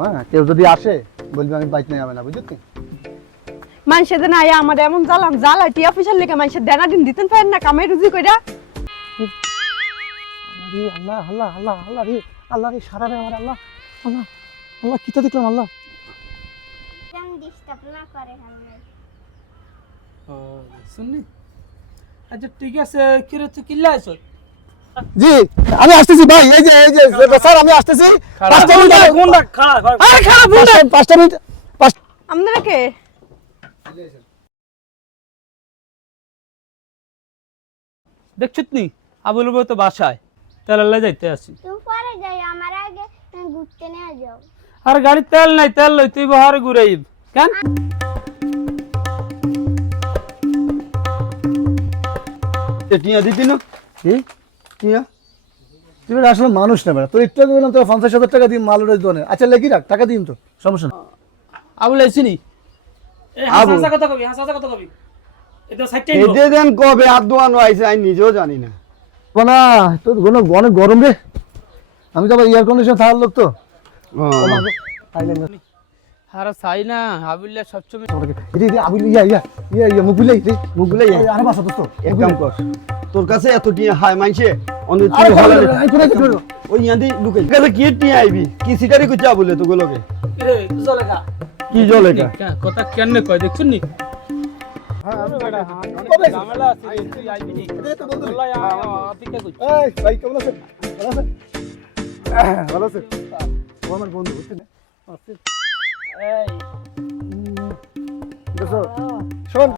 হ্যাঁ কেউ যদি আসে বলবি আমি বাইক নিয়ে যাবে না, বুঝলি? মানুষের দেন আয়া আমার এমন জ্বালাম জ্বালা টি অফিসার লেগে মানুষের দেনা দিন দিতেন পারেন না কামাই রুজি কইরা। আরে আল্লাহ আল্লাহ আল্লাহ আল্লাহ রে, আল্লাহ রে, সারা রে আমার আল্লাহ, আল্লাহ আল্লাহ কিতা দেখলাম আল্লাহ। ডিস্টার্ব না করে হামনে শুননি? আচ্ছা ঠিক আছে, কিরে তুই কিল্লা আইছ? জি আমি আসতেছি ভাই, এই যে স্যার আমি আসতেছি। 5 মিনিট কোনটা খারাপ? আরে খারাপ কোনটা? 5 মিনিট। আপনারা কে? দেখছিস নি আবুল বউ তো বাসায় তেলাল্লা যাইতে আসি। তুই পরে যাই, আমার আগে ঘুরতে নিয়ে যাও। আর গাড়ি তেল নাই, তেল লই তুই বহারে ঘুরাইব কেন? টিয়া দিতি না কি টিয়া? তুই আসলে মানুষ না বেটা, তোর একটু আগে বললাম তোর 50,000 টাকা দিই মাল ওর দোকানে। আচ্ছা লেখি রাখ, টাকা দিন তো, সমস্যা না। আবুল আইছিনি? এই হাসা কথা কবি, হাসা কথা কবি। এটা সাইডটাই নিও। এতে দেন কবে আদওয়ানো আইছে আমি নিজেও জানি না। না তোর অনেক গরম রে, আমি তো আবার এয়ার কন্ডিশন থাকার লোক তো। আর চাই না আবুল্লা সবসময় আরে বাসা দোস্ত এক কাম কর, তোর কাছে এত টিয়া হাই মাইছে অনেক তুই হলালে ওই ইয়াদি লুকাই কাছে কি টিয়া আইবি কি সিটারি কইছা বলে তো গুলোকে এ জলে খা। কি জলে কা কথা কেন কয় দেখছুন নি? হ্যাঁ ঝামেলা আছে রে, তুই আইবি নি? বললাই অপেক্ষা করছি। এই ভাই কেমন আছেন? ভালো আছেন? ভালো আছেন? ও আমার বন্ধু, বুঝছেন? এই দেখো শোন,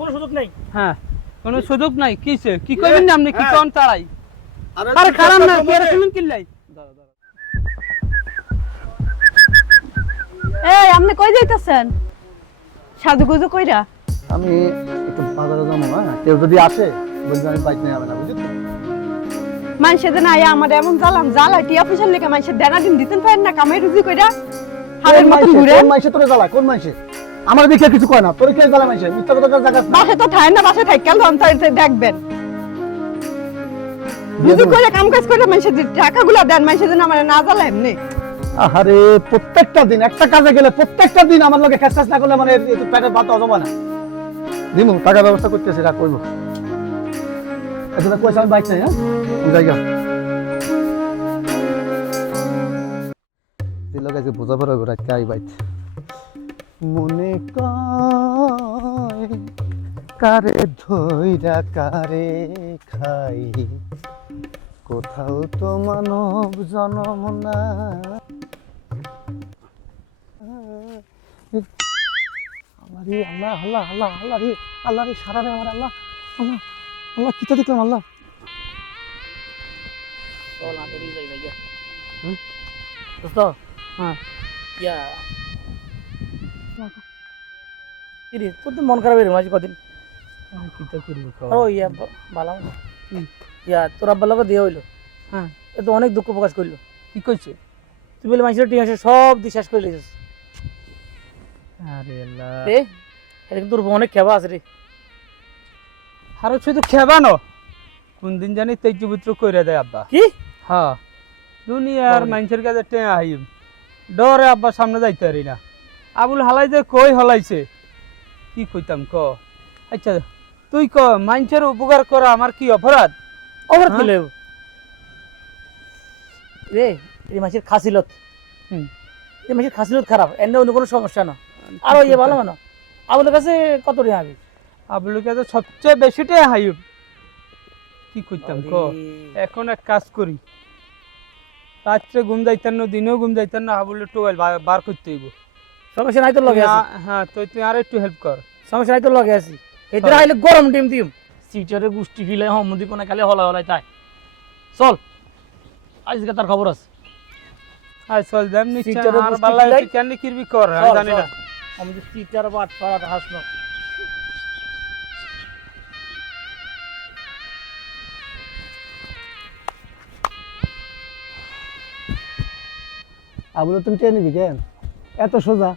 কোনো সুযোগ নাই। হ্যাঁ কোনো সুযোগ নাই। কিছে কি কইবেন না আপনি? কি কোন তাড়াই? আরে খারাপ না, কি এর শুনুন কিল্লাই? এই আপনি কই যাইতাছেন সাজুগুজু কইরা? আমি একটু বাজারে যাবো। হ্যাঁ কেউ যদি আসে বলবি আমি বাইক নিয়ে যাবে না, বুঝলি? মানুষের দেন আয়া আমার এমন জ্বালাম জ্বালা টি অফিসার লেগে মানুষের দেনা দিন দিতেন পারেন না কামাই রুজি কইরা হারের মতন ঘুরে। কোন মাইসে তোরে জ্বালা? কোন মাইসে? আমার দেখে কিছু কয় না, তোর কে জ্বালা মাইসে? মিথ্যা কথা জায়গা বাসে তো থাকেন না, বাসে থাকেন তো দেখবেন রুজি করে কাম কাজ করে মানুষের যে টাকাগুলো দেন মানুষের জন্য আমার না জ্বালা এমনি। আরে প্রত্যেকটা দিন একটা কাজে গেলে প্রত্যেকটা দিন আমার লোকে খেসখাস না করলে মানে পেটের ভাত অজমা না। দিমু টাকা ব্যবস্থা করতেছি, রাখ করবো। আচ্ছা কইছ আমি বাইক চাই। হ্যাঁ জায়গা দিল কাছে বোঝা পড়া করে কাই বাইক মনে কয় কারে ধইরা কারে খাই, কোথাও তো মানব জনম না। আমারে আল্লাহ আল্লাহ আল্লাহ আল্লাহ রে, আল্লাহ রে, সারা রে আমার আল্লাহ, আল্লাহ আল্লাহ কিতা দেখলাম আল্লাহ। চল আগে যাই যাই। দোস্ত হ্যাঁ ইয়া কিরে তোর তো মন খারাপ হয়ে মাঝে কদিন। কিতা করবো ও ইয়া ভালো ইয়া তোর আব্বার লগে দিয়ে হইলো। হ্যাঁ এ তো অনেক দুঃখ প্রকাশ করলো। কি কইছে? তুই বলে মানুষের টিয়া সব দিয়ে শেষ করে লিছিস। আরে আল্লাহ এ এটা কিন্তু তোর অনেক খেবা আছে রে। আর শুধু খেবা ন, কোন দিন জানি তেজপুত্র কইরা দেয় আব্বা। কি? হ্যাঁ দুনিয়ার মানুষের কাছে টেয়া আইম ডরে আব্বা সামনে যাইতে পারি না। আবুল হালাই যে কই হলাইছে কি কইতাম ক? আচ্ছা তুই ক মানুষের উপকার করা আমার কি অপরাধ? অপরাধ কি লেব রে? এই মাছের খাসিলত, এই মাছের খাসিলত খারাপ, এর অন্য কোনো সমস্যা না। আর ইয়ে ভালো মানো আবুলের কাছে কত রে আবি? আবুলের কাছে সবচেয়ে বেশিটাই হাইব। কি করতাম ক? এখন এক কাজ করি, রাত্রে ঘুম যাইতেন না, দিনেও ঘুম যাইতেন না, আবুলের টোয়াল বার করতে হইব। সমস্যা নাই তোর লগে আছে। হ্যাঁ তুই আর একটু হেল্প কর। সমস্যা নাই তোর লগে আছি। এদের আইলে গরম ডিম দিম সিটারে গুষ্টি খিলে হমদি কোনে খালি হলাই হলাই তাই। চল আজকে তার খবর আছে। আই চল যাম নিচে আর বাল্লা কেন কিরবি কর আমি জানি না। আমাদের সিটার বাট পাড়া হাসলো। আবুল তুমি টেনে নিবি কেন? এত সোজা,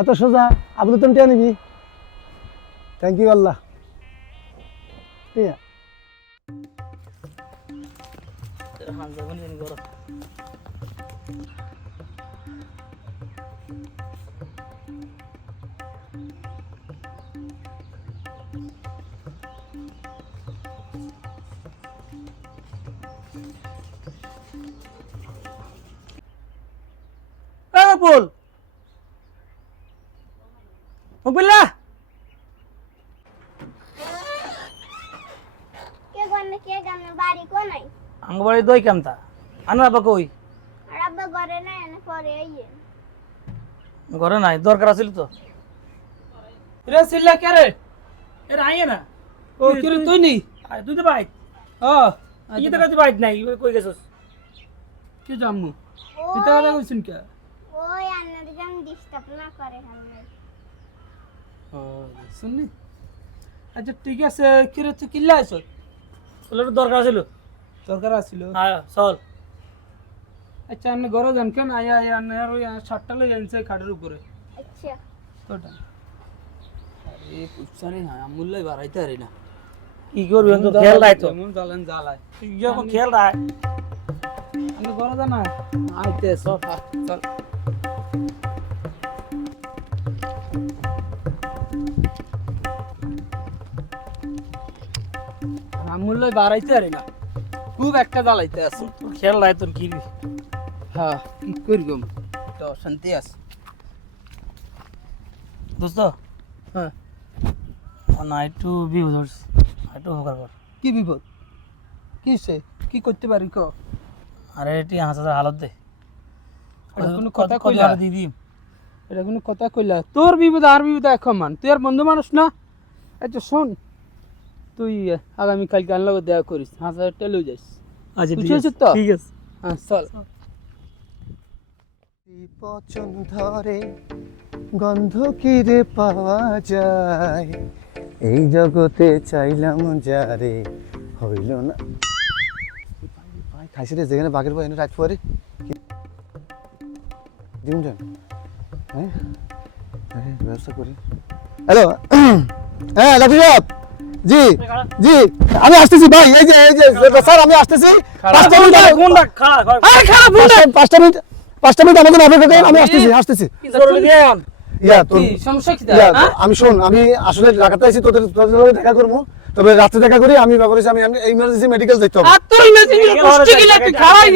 এত সোজা। আবুল তুমি টেনে নিবি। থ্যাংক ইউ আল্লাহ। ঠিক আছে হানজা কোন জানি গরম বল মুবিল্লা কে গানে বাড়ি কোনাই আমার বাড়ি দই কামতা আনা বাবা কই আর আব্বা ঘরে নাই না পরে আইয়ে ঘরে নাই দরকার আছিল তো রে সিল্লা কে রে এ আইয়ে না ও কি রে তুই নি তুই তো বাইক ও ই তো কাছে বাইক নাই কই গেছস কি জামু পিতা কথা কইছিন কে ওই আন্নার গান ডিস্টার্ব না করে হামনে ও শুননি আচ্ছা ঠিক আছে কি রে তুই কিল্লা আইছ বলে দরকার আছিল দরকার আছিল হ্যাঁ চল আচ্ছা আমি ঘরে যান কেন আয়া আয়া আন্নার ওই শার্টটা লই জানছে খাটের উপরে আচ্ছা তোটা আরে পুছারে না আমুল্লাই বাড়াইতে আরে না কি করবি তো খেয়াল রাখ তো মন জ্বালান জ্বালায় যখন খেয়াল রাখ আমি ঘরে যানা আইতে সব চল আমুল্লাই বাড়াইতে আরে না খুব একটা জ্বালাইতে আছে খেয়াল রাখ তোর কি হ্যাঁ কি করগম তো শান্তি আছে দোস্ত হ্যাঁ না একটু বিপদ একটু উপকার কর কি বিপদ কি সে কি করতে পারি ক আরে এটি 5000 হালত দে এটা কোনো কথা কত কইলা আর দিদি এটা কোনো কথা কইলা তোর বিপদ আর বিপদ এক মান তুই আর বন্ধু মানুষ না আচ্ছা শোন তুই আগামী কাল গান লাগো দেখা করিস 1000 টাকা লই যাইস আচ্ছা বুঝেছিস তো? ঠিক আছে হ্যাঁ চল পচন ধরে গন্ধ কিরে পাওয়া যায় এই জগতে চাইলাম যারে হইল না খাইছে রে যেখানে বাঘের বই এনে রাখ পরে দিন যান হ্যাঁ আরে ব্যবস্থা করি হ্যালো হ্যাঁ লাঠি সাহেব জি জি আমি আসতেছি ভাই এই যে স্যার আমি আসতেছি 5 মিনিট কোনটা খাড়া আরে খারাপ 5 মিনিট আমাদের অপেক্ষা করেন আমি আসতেছি জরুরি দিয়ে আন ইয়া তোর কি সমস্যা কি ইয়া, হ্যাঁ আমি শোন আমি আসলে ঢাকাতে আছি তোদের সাথে দেখা করবো তবে রাতে দেখা করি আমি ব্যাপারে আমি ইমার্জেন্সি মেডিকেল দেখতে হবে আর তোর মেসেজ কষ্ট কি লাগতে খারাই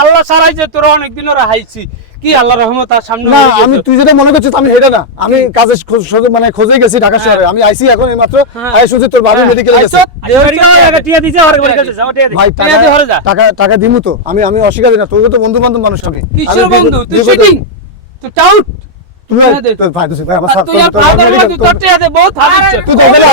আল্লাহ সারাই যে তোর অনেক দিন ওরা হাইছি কি আল্লাহ রহমত আর সামনে না হয়ে আমি গেছে। তুই যেটা মনে করছিস আমি এটা না আমি কাজে মানে খোঁজে গেছি ঢাকা শহরে আমি আইছি এখন এই মাত্র হ্যাঁ। আই শুনছি তোর বাড়ি মেডিকেলে গেছে টিয়া দিছে আর মেডিকেল যাও টিয়া দে ভাই টিয়া দিয়ে ঘরে যা। টাকা দিমু তো আমি অস্বীকার দিই না তোর তো বন্ধু বান্ধব মানুষ আমি কিসের আমি বন্ধু তুই বিপদে- সিটিং তুই টাউট তুমি টিয়া দে। তোর ভাই ভাই আমার আর সাথে তুই আর ফাদার মধ্যে তোর টিয়া দে বহুত হাদিস তুই তো গেলে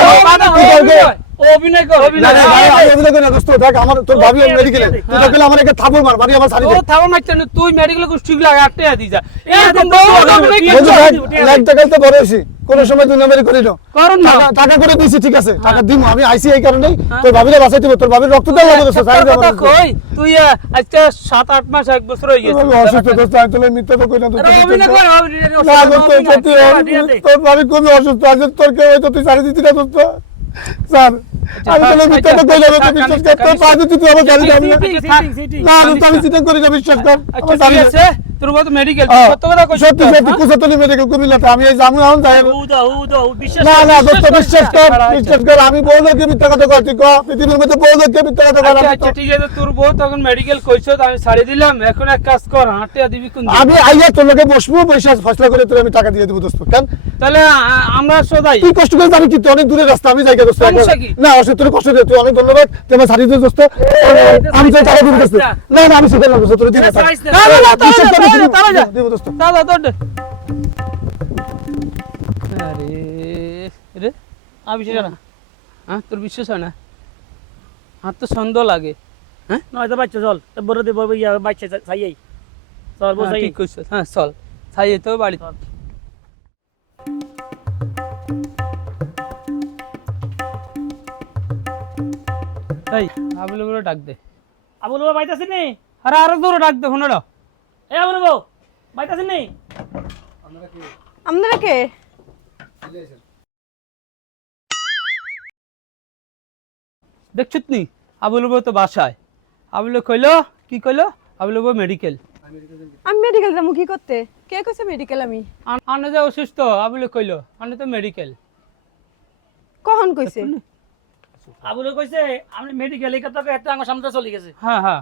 অভিনয় কর না না ভাই আমি অভিযোগ করি না দোস্ত দেখ আমার তোর ভাবি মেডিকেলে তুই তো গেলে আমার একটা থাপড় মার বাড়ি আমার সারি ও দে থাবা মারতে না তুই মেডিকেল কো ঠিক লাগে আটে দি যা এরকম দে, বহুত দে, অভিনয় দে, বন্ধু করছিস। ভাই লাইক টাকা তো বড় হইছি কোন সময় দুই নম্বরই করি না করুন না টাকা করে দিছি ঠিক আছে টাকা দিমু আমি আইছি এই কারণেই তোর ভাবিরে বাঁচাইতে হবে তোর ভাবির রক্ত দেওয়া লাগে দোস্ত সারি একটা কথা দে কই তুই আজকে 7-8 মাস 1 বছর হয়ে গেছে আমি অসুস্থ দোস্ত আমি তোলে মিথ্যা তো কই না দোস্ত আরে অভিনয় কর না দোস্ত সত্যি তোর ভাবি খুবই অসুস্থ আছে তোর কে হয়তো তুই সারি দিতি না দোস্ত স্যার আমি তোলে মিথ্যা তো কই না তুই বিশ্বাস কর তোর পা দিতে তুই আমার সারি দিবি না দোস্ত আমি চিন্তা করি না বিশ্বাস কর আমার আচ্ছা সারি ঠিক দে। আছে তোর বড় মেডিকেল হ্যাঁ, সত্য কথা কইছিস সত্যি সত্যি কুসাতলি মেডিকেল কুমিল্লাতে আমি এই জামু এখন যাই বিশ্বাস না না দোস্ত বিশ্বাস কর আমি বউ লোককে মিথ্যা কথা করছি ক পৃথিবীর মধ্যে বউ লোককে মিথ্যা কথা কর আচ্ছা ঠিক আছে তোর বউ তখন মেডিকেল কইছো আমি ছাড়ি দিলাম এখন এক কাজ কর হাঁটিয়া দিবি কোন দিকে? আমি আইয়া তোর লোকে বসবো পয়সা ফসলা করে তোর আমি টাকা দিয়ে দেবো দোস্ত কেন তাহলে আমরা সদাই তুই কষ্ট করে আমি কিন্তু অনেক দূরের রাস্তা আমি যাই গে দোস্ত সমস্যা কি? না অবশ্যই তোর কষ্ট দে তুই অনেক ধন্যবাদ তুই আমার সারি দিয়ে দোস্ত আমি তো টাকা দিব দোস্ত না না আমি সেটা না দোস্ত তোর দিন না, না, তারা যা। দিব দোস্ত দাদা তোর আরে রে আমি সেটা না হ্যাঁ তোর বিশ্বাস হয় না হাত তো সন্দেহ লাগে হ্যাঁ নয় তো বাচ্চা চল বড় দে বড় ইয়া বাচ্চা চাইয়াই চল বস ঠিক কইছিস হ্যাঁ চল ছাই তো বাড়ি তাই আবুলে বলে ডাক দে আবুল বাবা বাইতাছিস নি আরে আরো জোরে ডাক দে শোনো এ আবুল বাবা বাইতাছিস নি আপনারা কে দেখছিস নি আবুল বউ তো বাসায় আবুলে কইলো কি কইলো আবুলে মেডিকেল আমি মেডিকেল যাবো কি করতে? কে কইছে মেডিকেল? আমি আনে যে অসুস্থ আবুলে কইলো আনে তো মেডিকেল কখন কইছে? আবুলে কইছে আমি মেডিকেল এই কথা একটা আমার সামনে চলে গেছে। হ্যাঁ হ্যাঁ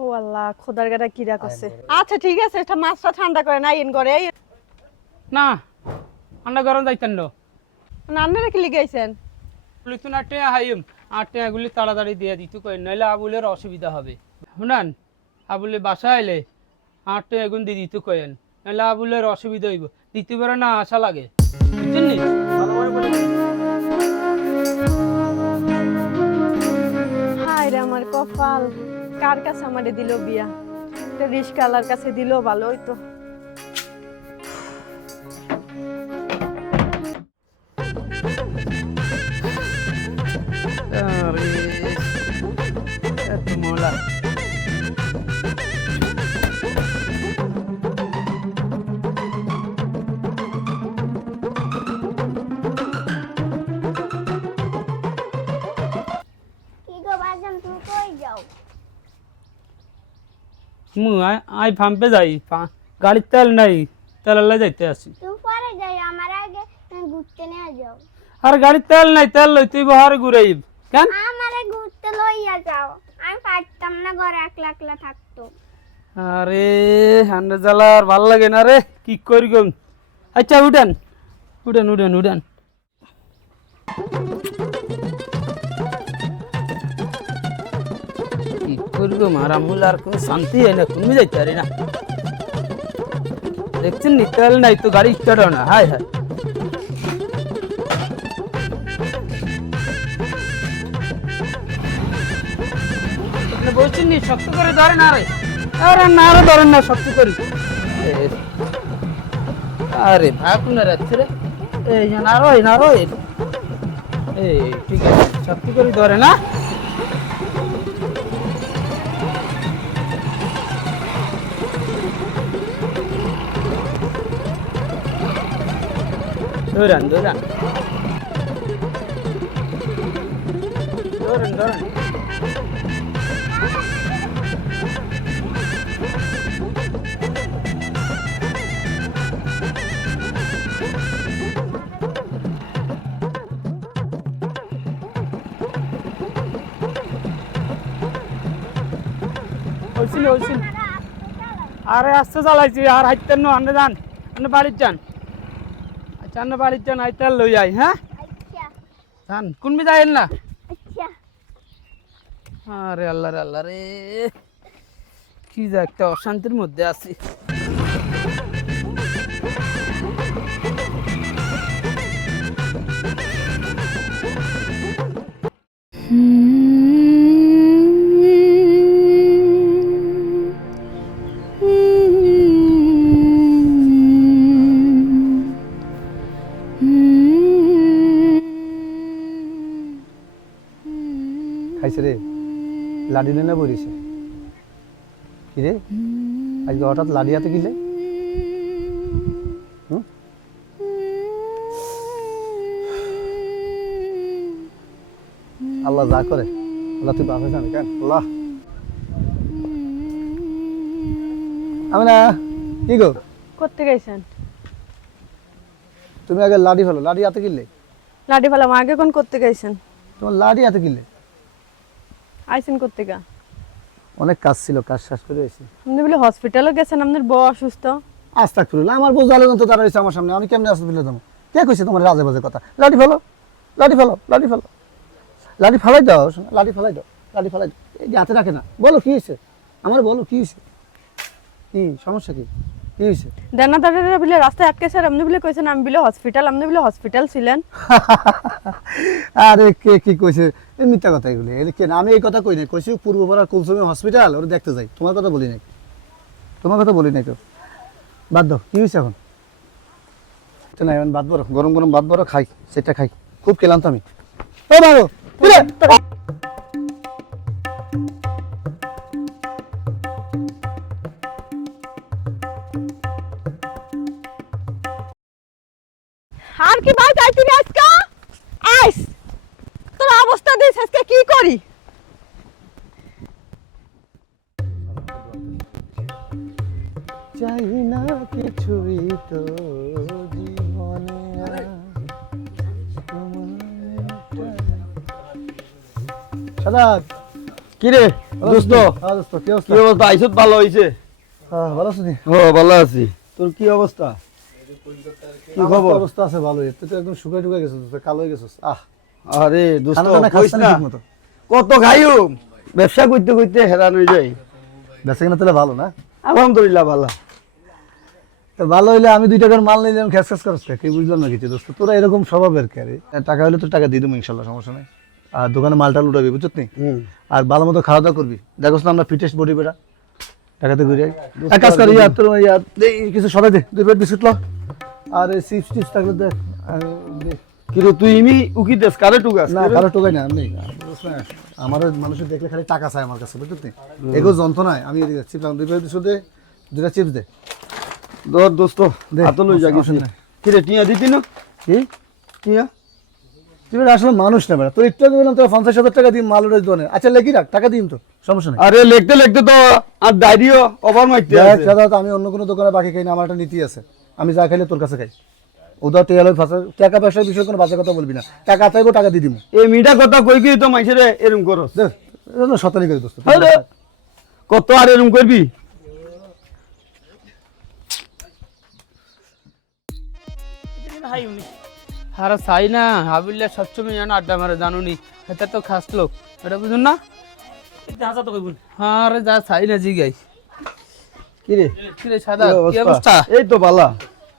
ও আল্লাহ, খোদার গাড়া কিরা করছে। আচ্ছা ঠিক আছে, এটা মাছটা ঠান্ডা করে না ইন করে। না আন্না গরম যাইতেন না রান্নারা কি লিগাইছেন? তুই না টেয়া হাইম আর টেয়াগুলি তাড়াতাড়ি দিয়ে দিত কই নইলে আবুলের অসুবিধা হবে। শুনান আবুলে বাসা এলে আর টেয়াগুন দিয়ে দিত কয়েন নইলে আবুলের অসুবিধা হইব। দিতে পারে না আশা লাগে বুঝছেন নি? হায় রে আমার কপাল, কার কাছে আমারে দিল বিয়া? রিস্কালার কাছে দিল, ভালো হইতো। কি গো বাজান, তুমি কই যাও? আই পাম্পে যাই গাড়ির তেল নাই তেল যাইতে আসি। তুমি পরে যাই, আমার আগে ঘুরতে নিয়ে যাও। আর গাড়ির তেল নাই তেল লই তুই বহারে ঘুরাইব কেন? আমারে ঘুরতে লইয়া যাও, আমি পারতাম না ঘরে একলা একলা থাকতো। আরে হান্ডে জ্বালার ভাল লাগে না রে, কি করি গম। আচ্ছা উঠেন উঠেন উঠেন উঠেন। কি করি গো মারা মূল আর কোনো শান্তি হয় না, কমে যাইতে পারি না। দেখছেন নি তেল নাই তো গাড়ি স্টার্ট হয় না। হায় হায় বলছেন নি শক্ত করে ধরে না রে। আরে না রে ধরেন না শক্ত করি। আরে ভাকুন রাখছে রে। এই নারোই নারোই এই ঠিক আছে শক্ত করে ধরে না। ধরেন ধরেন ধরেন ধরেন। হয়েছিল হয়েছিল। আরে আস্তে চালাইছি আর হাইতেন না আন্নে যান আন্নে বাড়ির যান। আচ্ছা আন্নে বাড়ির যান আইতে লই আই। হ্যাঁ আচ্ছা যান কোনবি যাইেন না। আচ্ছা। আরে আল্লাহ রে আল্লাহ রে, কি যে একটা অশান্তির মধ্যে আছি। খাইছে রে লাডি নিয়ে বলিছে কি রে আজকে হঠাৎ লাডি হাতে কিলে? আল্লাহ যা করে আল্লাহ তুই বাপে জানি কেন আল্লাহ। আমি না কি গো করতে গেছেন? তুমি আগে লাডি ফেলো, লাডি হাতে কিনলে? লাডি ফেলাম আগে কোন করতে গেছেন? তোমার লাডি হাতে কিনলে? আইসেন করতে গা? অনেক কাজ ছিল, কাজ শেষ করে এসেছি। আপনি বলে হসপিটালে গেছেন, আপনার বউ অসুস্থ। আস্তাগফিরুল্লাহ, আমার বউ জালে তো দাঁড়াইছে আমার সামনে, আমি কেমনে হসপিটালে যাবো? কে কইছে তোমার রাজে বাজে কথা? লাডি ফেলো লাডি ফেলো লাডি ফেলো, লাডি ফেলাই দাও, লাডি ফেলাই দাও, লাডি ফেলাই দাও। এই যে হাতে রাখে না, বলো কি হয়েছে আমার, বলো কি হয়েছে, কি সমস্যা, কি কি হয়েছে? দেনা দাঁড়া বলে রাস্তায় আটকে স্যার, আপনি বলে কইছেন আমি বলে হসপিটাল, আপনি বলে হসপিটাল ছিলেন। আরে কে কি কইছে? এই মিথ্যা কথা এগুলি, এগুলি কে? আমি এই কথা কই নাই, কইছি পূর্বপাড়ার কুলসুমি হসপিটাল, ওটা দেখতে যাই। তোমার কথা বলি নাই, তোমার কথা বলি নাই তো। বাদ দাও, কি হয়েছে এখন? তো না এখন বাদ বড়, গরম গরম বাদ বড় খাই, সেটা খাই, খুব খেলাম তো আমি। ও বাবু আর কি ভাই চাইছি না আজকে আইস তোর অবস্থা দিস আজকে কি করি? চাই না কিছুই তো জীবনে সাদাত কি রে দোস্ত দোস্ত কি অবস্থা? কি অবস্থা আইছত ভালো হইছে ভালো আছো নি? ও ভালো আছি তোর কি অবস্থা কি আমার তো খবর অবস্থা আছে ভালোই, তুই তো একদম শুকাই টুকাই গেছিস, তুই কালো হয়ে গেছিস। আরে দোস্ত খানা টানা কইস খাস না না ঠিক মতো? কত খাইও ব্যবসা করতে করতে হেরান হয়ে যায় বেঁচে কিনা তাহলে ভালো না? আলহামদুলিল্লাহ ভালো তো ভালো হইলে আমি 2 টাকার মাল নিলাম, খ্যাস খ্যাস করছ কি বুঝলাম না কিছু দোস্ত, তোরা এরকম স্বভাবের কে রে? টাকা হলে তো টাকা দিয়ে দেবো ইনশাল্লাহ, সমস্যা নাই। আর দোকানে মালটা লুটাবি বুঝছত নি, আর ভালো মতো খাওয়া দাওয়া করবি। দেখোস না আমরা ফিটেস্ট বডি বেটা, টাকাতে ঘুরে যাই। এক কাজ করি তোর কিছু সরাই দে, 2 প্লেট বিস্কুট ল, আর এই চিপস টিপস থাকলে দেখ। কিন্তু তুই ইমি উকি দেস কারে টুকাস না কারো টোকাই না, আমি আমার মানুষের দেখলে খালি টাকা চাই আমার কাছে বুঝছত নি, এগো যন্ত্রণায় আমি এদিকে চিপস 2 প্লেট বিস্কুট দে, 2টা চিপস দে। দর দোস্ত দে, হাত লই যাগিস সমস্যা নাই। কি রে টিয়া দিতি না কি টিয়া তুই আসলে মানুষ না বেটা, তোর একটু আগে বললাম তোর 50,000 টাকা দিই মাল উড়ে দোনে। আচ্ছা লেখি রাখ, টাকা দিম তো, সমস্যা নেই। আরে লিখতে লিখতে তো আর ডায়েরিও ওভার মাইতে দেখ আছে দাদা, আমি অন্য কোনো দোকানে বাকি খাই না, আমার একটা নীতি আছে, আমি যা খাইলে তোর কাছে খাই। ওদা টেয়াল টাকা পয়সার বিষয়ে কোনো বাজে কথা বলবি না, টাকা চাইবো টাকা দিয়ে দিব। এই মিঠা কথা কই কি তো মাইছে রে এরম করস দেখ শতানি করে দোস্ত। আরে কত আর এরম করবি আর চাই না হাবিল্লা সবসময় যেন আড্ডা মারে জানুনি, এটা তো খাস লোক, এটা বুঝুন না। হাসা তো কইবুন আর যা চাই না জি গাই। কি রে কি রে সাদা কি কি অবস্থা? এই তো বালা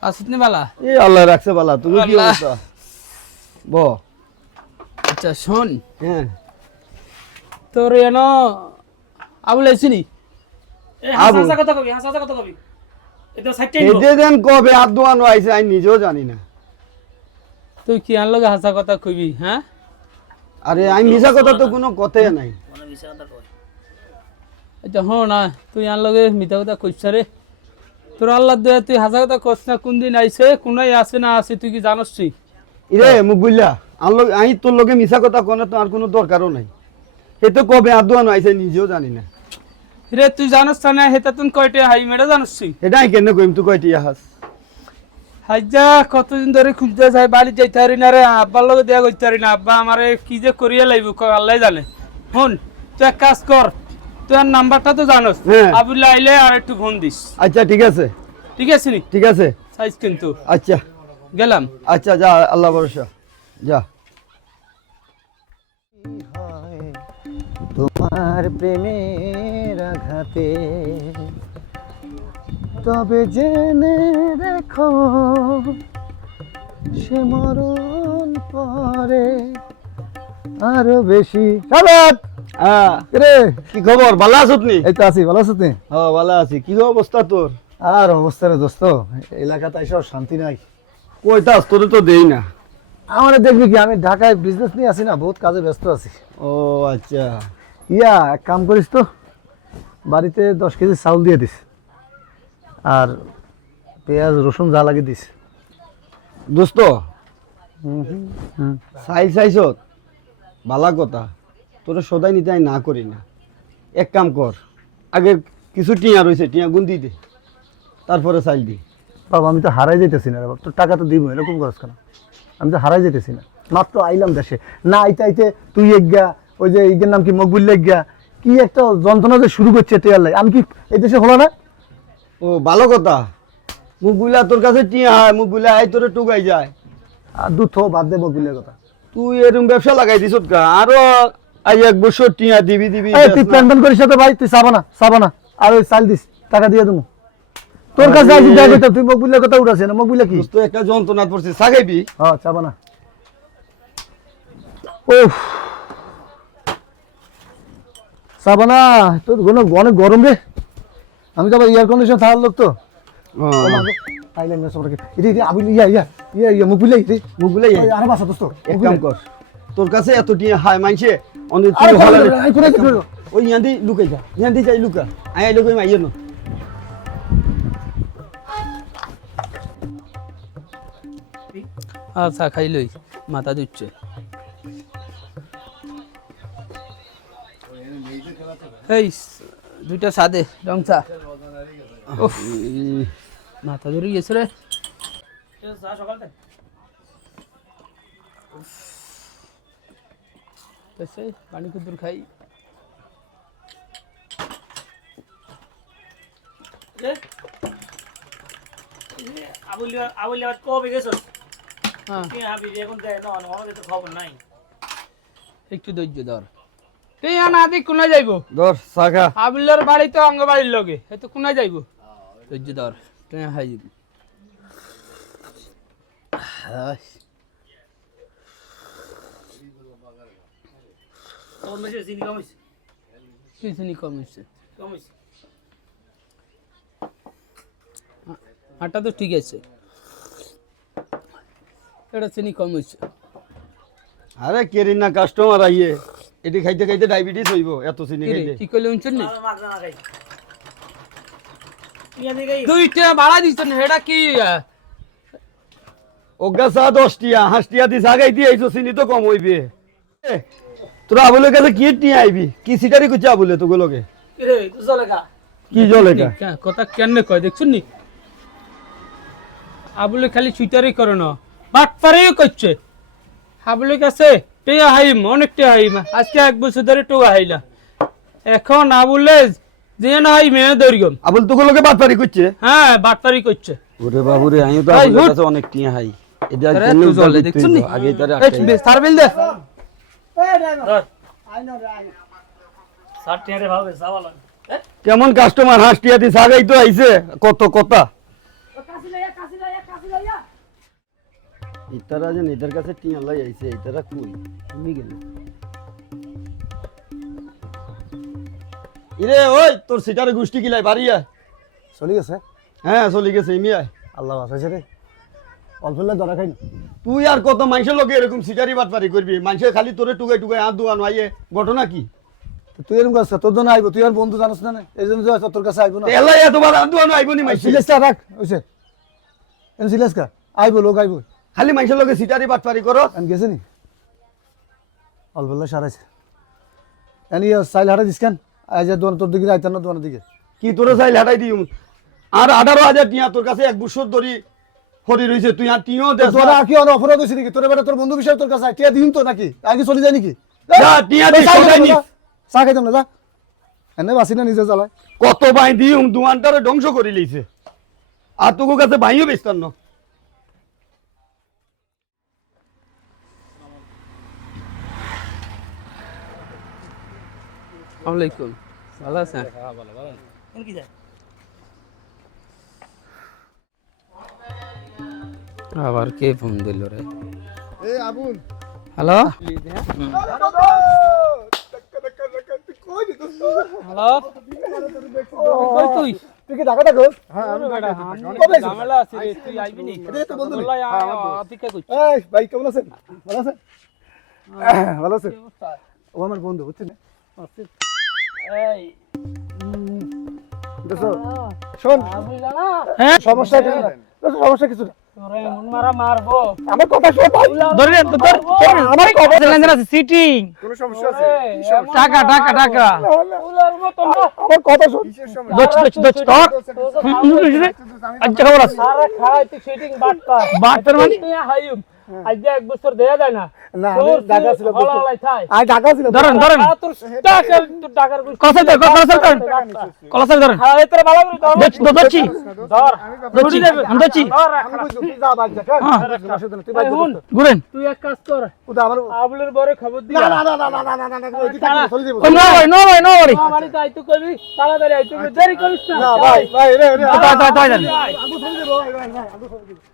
আসিস নি বালা? এই আল্লাহ রাখছে বালা তুমি কি আল্লাহ। অবস্থা ব আচ্ছা শোন, হ্যাঁ তোর এন আবুল আইসিনি? হাসা কথা কবি, হাসা কথা কবি, এটা সাইডটাই নিব। এতে দেন কবে হাত দোয়ানো আইছে আমি নিজেও জানি না তুই কি আন লগে হাসা কথা কইবি? হ্যাঁ আরে আমি মিছা কথা তো কোনো কথাই নাই আচ্ছা হো না, তুই আন লগে মিথ্যা কথা কইছ রে? তোর আল্লাহ দয়া তুই হাসা কথা কস না, কোন দিন আইছে কোনাই আছে না আছে তুই কি জানস? ইরে মুখ বুঝলা আমি তোর লগে মিছা কথা কোনে তো আর কোনো দরকারও নাই এ তো কবে হাত দোয়ানো আইছে নিজেও জানি না রে তুই জানস না হেতা তুই কয়টা হাই মেডা জানস? এটা আমি কেন কইম তুই কয়টি হাস হাইজা কতদিন ধরে খুঁজতে যাই, বাড়ি যাইতে পারি না রে, আব্বার লগে দেয়া করতে পারি না, আব্বা আমারে কি যে করিয়া লাইব আল্লাহ জানে। হন তুই এক কাজ কর, তুই আর নাম্বারটা তো জানস, হ্যাঁ। আবুল্লাহ আইলে আর একটু ফোন দিস, আচ্ছা ঠিক আছে ঠিক আছে নি? ঠিক আছে সাইজ কিন্তু আচ্ছা গেলাম। আচ্ছা যা আল্লাহ ভরসা যা তোমার প্রেমের আঘাতে তবে জেনে দেখো সে মরণ পরে আরো বেশি। সাদাত রে কি খবর ভালো আছো তুমি এই তো আছি, ভালো আছো তুই? হ্যাঁ ভালো আছি কি অবস্থা তোর আর অবস্থা রে দোস্ত, এলাকাতে এসব শান্তি নাই। কইতাস তোরে তো দেই না আমার দেখবি কি, আমি ঢাকায় বিজনেস নিয়ে আছি না, বহুত কাজে ব্যস্ত আছি। ও আচ্ছা এক কাম করিস তো, বাড়িতে 10 কেজি চাউল দিয়ে দিস, আর পেঁয়াজ রসুন যা লাগে দিস। দোস্ত চাইছত ভালা কথা তোরা সদাই নিতে আমি না করি না এক কাম কর আগে কিছু টিয়া রয়েছে টিয়া গুন্দি দে তারপরে চাইল দি বাবা আমি তো হারাই যেতেছি না রে বাবা, তোর টাকা তো দিব, এরকম করছ কেন? আমি তো হারাই যেতেছি না, মাত্র আইলাম দেশে, না আইতে আইতে তুই এগা ওই যে ঈদের নাম কি মকবুল লেগা কি একটা যন্ত্রণা যে শুরু করছে টেয়ার লাই, আমি কি এই দেশে হলো না? ও ভালো কথা মুখ বুলা তোর কাছে টিয়া হয় মুখ বুলা আই তোরে টুকাই যায় আর দু থো বাদ দে মকবুলের কথা। তুই এরকম ব্যবসা লাগাই দিস কা আরো আই 1 বছর টিয়া দিবি দিবি এই তুই প্ল্যান করিস না তো ভাই, তুই চাবা না আর ওই চাল দিস, টাকা দিয়ে দেবো। তোর কাছে আইছি দেখা করতে, তুই মকবুলের কথা উঠাছে না, মকবুলে কি? তো একটা যন্ত্রণা পড়ছে সাগাইবি হ্যাঁ চাবা না। ওফ চাবা না, তোর অনেক গরম রে, আমি তো আবার এয়ার কন্ডিশন থাকার লোক তো। মুখ বুলাই এক কাম কর তোর কাছে এত টিয়া হাই মাইছে অনেক তুই হলালে ওই ইয়ান্দি লুকাই যা ইয়ান্দি যাই লুকা আই লুকাই মাইয়ে না আচ্ছা খাইলই মাথা দিচ্ছে। এই 2টা সাদে রং চা। উফ, মাথা ধরে গেছে রে। कैसे पानी को दूर खाई একটু ধৈর্য ধর তুই আনাদি কোনা যাইবো ধর সাকা আবুলের বাড়ি তো অঙ্গ বাড়ির লগে এ তো কোনা যাইবো ধৈর্য ধর তুই হাই যাবি চিনি কম হচ্ছে আটা তো ঠিক আছে এটা চিনি কম হচ্ছে আরে কেরিন না কাস্টমার আইয়ে এটি খাইতে খাইতে ডায়াবেটিস হইব এত চিনি খাইতে কি করলে উঞ্চন নি দুইটা বাড়া দিছ না এটা কি ওগা চা 10 টিয়া 5 টিয়া দি জাগাই দি আইছো চিনি তো কম হইবে তোরা আবুলের কাছে কি টিয়া আইবি কি সিটারি কুচা আবুলে তো গুলোকে কি জলে কা কথা কেন কয় দেখছুন নি আবুলে খালি চুইটারি করে না বাটপারেও করছে আবুলের কাছে টিয়া হাইম অনেক টিয়া হাইম আজকে 1 বছর ধরে টোয়া হাইলা এখন আবুলে যে না হাই মেয়ে দরিগম আবুল তো গুলোকে বাটপারি করছে হ্যাঁ বাটপারি করছে ওরে বাবুরে আইও তো এই, আবুলের হুট। কাছে অনেক টিয়া হাই এটা আরে জন্য তুই জলে দেখছুন নি আগে তারে এই সার্ভিল দে কেমন কাস্টমার 5 টিয়া দি জাগাই তো আইছে কত কথা ইতারা যে এদের কাছে টিয়া লাই আইছে ইতারা কই তুমি গেল ইরে ওই তোর সিটারে গুষ্টি কিলাই বাড়িয়া চলি গেছে হ্যাঁ চলি গেছে ইমিয়া আল্লাহ বাঁচাইছে রে অল্প হলে ধরা খাই না তুই আর কত মানুষের লোকে এরকম সিটারি বাটপারি করবি মানুষে খালি তোরে টুকাই টুকাই হাত দোয়ানো আইয়ে ঘটনা কি তো তুই এরকম কাজ তোর জন্য আইবো তুই আর বন্ধু জানোস না না এই জন্য তো তোর কাছে আইবো না এলাই এতবার হাত দোয়ানো আইবো নি মাইছে সিলেসটা রাখ হইছে এন সিলেসকা আইবো লোক আইবো খালি মানুষের লোকে সিটারি বাটপারি করো এন গেছে নি অল্প হলে সারাইছে এন ইয়ে সাইল হারা দিস কেন আজ দোকান তোর দিকে আইতাম না দোকানের দিকে কি তোরে চাইলে হাঁটাই দিও আর 18,000 টিয়া তোর কাছে 1 বছর ধরে হরি রইছে তুই আর টিও দে তোরা কি অন অফার হইছে নাকি তোর বেটা তোর বন্ধু বিষয় তোর কাছে কে দিন তো নাকি আগে চলে যায় নাকি যা টিয়া দি সদাই নি চা খাইতাম না যা এনে বাসি না নিজে চালায় কত বাই দিও দোকানটারে ধ্বংস করে লইছে আর তোর কাছে ভাইও বেচতাম না আলাইকুম ভালো আছেন আবার কে ফোন দিল রে এই আবুল হ্যালো হ্যালো কই তুই তুই কি ঢাকা থাকো হ্যাঁ আমি ঝামেলা আছে রে তুই আইবি নি এটাই তো বন্ধু রে। বললাই অপেক্ষা করছি এই ভাই কেমন আছেন ভালো আছেন ভালো আছেন ও আমার বন্ধু বুঝছেন এই দেখো শোন আবুল জানা সমস্যা কিছু না সমস্যা কিছু না তোরে মন মারা মারবো আমার কথা শোন ভাই ধরে আমার কথা চ্যালেঞ্জার আছে সিটিং কোনো সমস্যা আছে টাকা টাকা টাকা উলার মত আমার কথা শোন দচ ধর আচ্ছা খবর আছে সারা খাই তুই সিটিং বাট কর বাটার মানে হাইম আজ 1 বছর দেয়া যায় না না আমি ঢাকা ছিল আই ঢাকা ছিল ধরেন তোর টাকার কসে ধর কলসে ধরেন হ্যাঁ এতরে ভালো করে ধর দচ্ছি ধর দচ্ছি আমি দচ্ছি আমি বুঝছি তুই যা বাজ যা তুই বাজ গুরেন তুই এক কাজ কর ওটা আমার আবুলের বরে খবর দি না না না না না না না না ওইদিকে চলে যাবো নো ভাই আমারই তাই তুই কবি তাড়াতাড়ি আই তুই দেরি করিস না না ভাই ভাই রে রে তাই জানি আমি চলে যাবো ভাই ভাই ভাই আমি চলে যাবো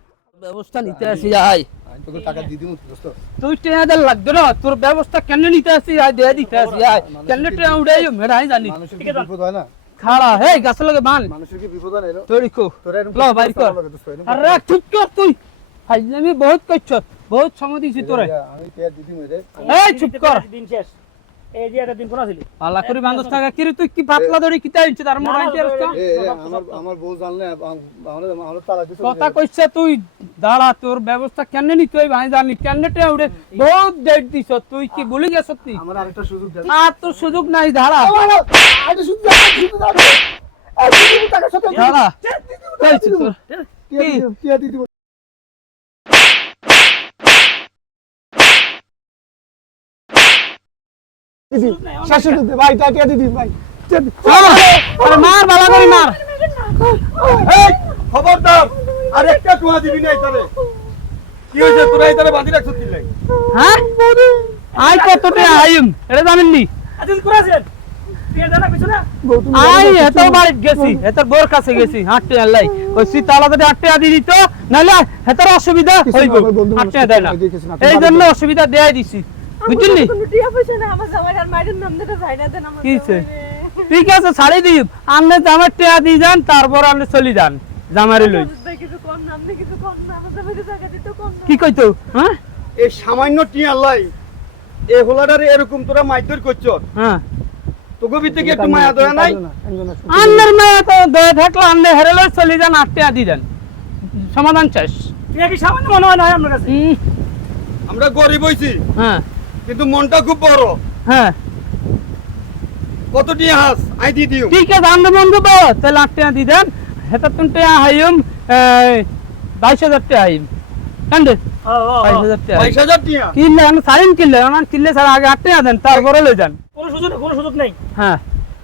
ব্যবস্থা নিতে আসি যাই তোকে টাকা দিয়ে দিমু দোস্ত তুই টেহাদের লাগবে না তোর ব্যবস্থা কেন নিতে আসি আয় দেয়া দিতে আসি আয় কেন ট্রেন উড়াই মেড়াই জানি মানুষের কি বিপদ হয় না খাড়া হে গাছ লগে বান মানুষের কি বিপদ হয় না তোর কো তোরা এরকম ল বাইর কর দোস্ত আরে চুপ কর তুই ফাইজলামি বহুত কইছ বহুত সময় দিছি তোরে আমি পেয়ার দিয়ে দিমু রে এই চুপ কর দিন শেষ এই যে একটা দিন কোন ছিল আলা করে বান্দস টাকা কি রে তুই কি পাতলা ধরে কি তাইছ তার মোড়াই রাস্তা আমার বউ জানলে আমার তালা দিছে কথা কইছে তুই দাঁড়া তোর ব্যবস্থা কেন নিতে হই ভাই জানি কেন টে উড়ে বহুত ডেট দিছ তুই কি ভুলে গেছ তুই আমার আরেকটা সুযোগ দেন আর তোর সুযোগ নাই দাঁড়া আরে শুনতে টাকা সত্য দাঁড়া চাইছি তোর টিয়া দিয়ে দিব দিদি শাশুড়ি দিদি ভাই টিয়া দিদি ভাই আরে মার বালা করে মার এই খবরদার আর একটা টুয়া দিবি না এটারে কি হইছে তোরা এটারে বাঁধি রাখছ কি লাই হ্যাঁ আই কত টাকা হাইম এটা জানেন নি আদিল করেছেন তুই জানা কিছু না আই এত বাড়ি গেছি এত বোর কাছে গেছি হাঁটতে আল্লাই ওই সি তালাতে 8 টাকা দিয়ে দিত নাহলে এত অসুবিধা হইব 8 টাকা দেয় না এই জন্য অসুবিধা দেয় দিছি বুঝলি কোনো টিয়া পয়সা না আমার জামাই আর মায়ের নাম দিতে যাই না দেন আমার কিছে ঠিক আছে ছাড়ি দিই আপনি জামার টাকা দিয়ে যান তারপর আপনি চলে যান জামারে লই কিছু কম নাম নেই কিছু কম না আমার জামাইকে টাকা দিতে কম না কি কইতো হ্যাঁ এই সামান্য টিয়া লাই এই হোলাডারে এরকম তোরা মাইদর করছ হ্যাঁ তোকে ভিতরে কি একটু মায়া দয়া নাই আন্নার মায়া তো দয়ে থাকলে আপনি হেরে লই চলে যান 8 টাকা দিয়ে দেন সমাধান চাস তুই কি সামান্য মনে হয় না আমার কাছে আমরা গরিব হইছি হ্যাঁ কিন্তু মনটা খুব বড় হ্যাঁ কত টিয়া হাস আই দি দিও ঠিক আছে আমরা মন দেবো তাহলে 8 টাকা দিয়ে দেন হেতা তুমি টাকা হাইম 22000 টাকা হাইম কান্দে 22000 টাকা 22000 টিয়া কিনলে আমি সাইন কিনলে আমার কিনলে স্যার আগে 8 টাকা দেন তারপরে লই যান কোনো সুযোগ নেই হ্যাঁ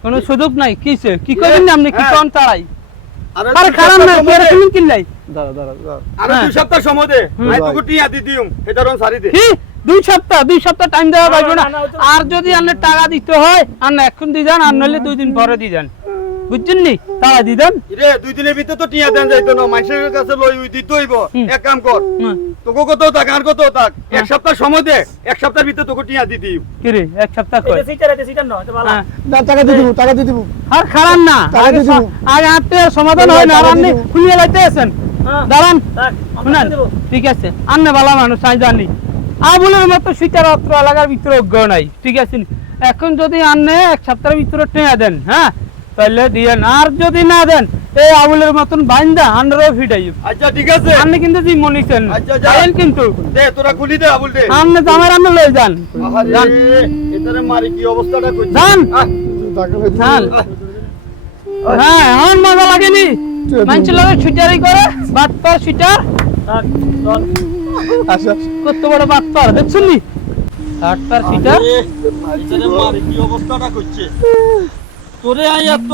কোনো সুযোগ নাই কিসে কি করবেন আপনি কি কোন তাড়াই আরে আরে খারাপ না তোরে তুমি কিনলাই দাঁড়া দাঁড়া আরে হ্যাঁ। 2 সপ্তাহ সময় দে আই ভাই। তোকে টিয়া দি দিও এটারন সারি দে কি 2 সপ্তাহ টাইম দেওয়া না, পাইবো না না, না, ওই তো- আর যদি আপনি টাকা দিতে হয় আর না এখন দিয়ে যান আর নইলে 2 দিন পরে দিয়ে যান বুঝছেন নি টাকা দিয়ে দেন রে 2 দিনের ভিতর তো টিয়া দেন যাইতো না মানুষের কাছে লই উই দিতে হইব হুম। এক কাম কর হুম। তোকে কত টাকা আর কত টাকা এক সপ্তাহ সময় দে এক সপ্তাহের ভিতর তোকে টিয়া দি দিও কি রে এক সপ্তাহ কই এটা সিটার নয় তো ভালো হ্যাঁ টাকা দিয়ে দিব টাকা দিয়ে দিব আর খারাপ না টাকা আগে দিয়ে দিবো। আগে 8 টাকার সমাধান হয় না আর টাকা আপনি দিয়ে দিবো। খুলিয়ে লাইতে আছেন হ্যাঁ দাঁড়ান থাক আমরা শুনেন দেব ঠিক আছে আন্নে ভালো মানুষ আমি জানি আবুলের মতো শীতের অত্র এলাকার ভিতরে অজ্ঞ নাই ঠিক আছে নি? এখন যদি আন্নে এক সপ্তাহের ভিতরে টেনে দেন হ্যাঁ তাহলে দিয়েন আর যদি না দেন এই আবুলের মতন বাইন্দা আন্নারও ফিটাই আচ্ছা ঠিক আছে আন্নে কিন্তু জি মনিছেন আচ্ছা, যা। যাবেন কিন্তু দে তোরা খুলি দে আবুল দে আন্নে জামাই আন্নে লই যান যান আরে এটারে মারি কি অবস্থাটা করছিস যান টাকা দিয়ে যান দিব। হ্যাঁ আমার মজা লাগেনি চল। মানুষ লোকের ছুটারি করে বাটপার ছুটার থাক চল আচ্ছা কত বড় বাটপার দেখছেন নি বাটপার ছুটার এটারে মারি কি অবস্থাটা করছিস তোরে আই এত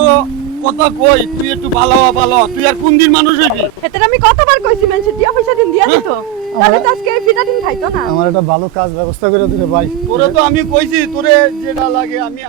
কথা কই তুই একটু ভালো ভালো তুই আর কোন দিন মানুষ হইবি এতে আমি কতবার কইছি মানুষের টিয়া পয়সা দিন দিয়া দিত তাহলে তো আজকে এই ফিটা দিন খাইতো না আমার একটা ভালো কাজ ব্যবস্থা করে দিলে ভাই তোরে তো আমি কইছি তোরে যেটা লাগে আমি